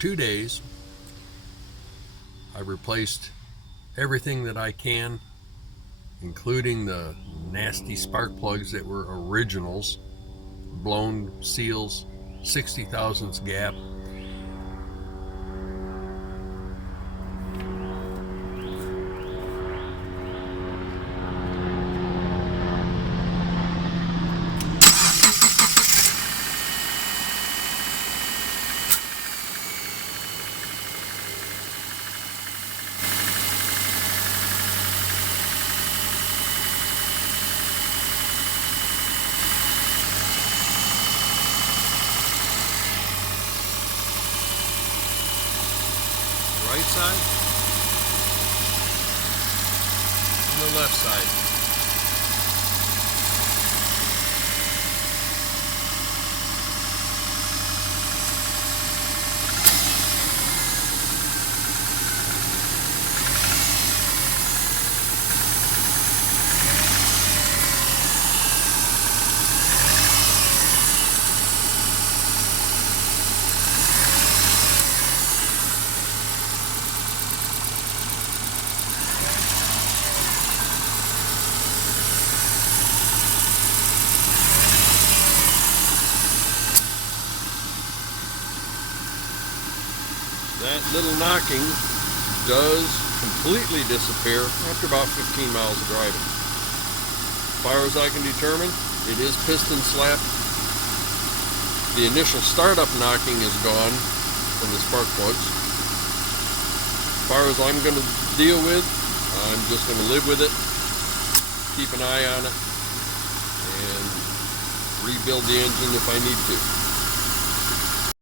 2 days. I replaced everything that I can, including the nasty spark plugs that were originals, blown seals, 60 thousandths gap. Right side and the left side. That little knocking does completely disappear after about 15 miles of driving. As far as I can determine, it is piston slapped. The initial startup knocking is gone from the spark plugs. As far as I'm going to deal with, I'm just going to live with it, keep an eye on it, and rebuild the engine if I need to.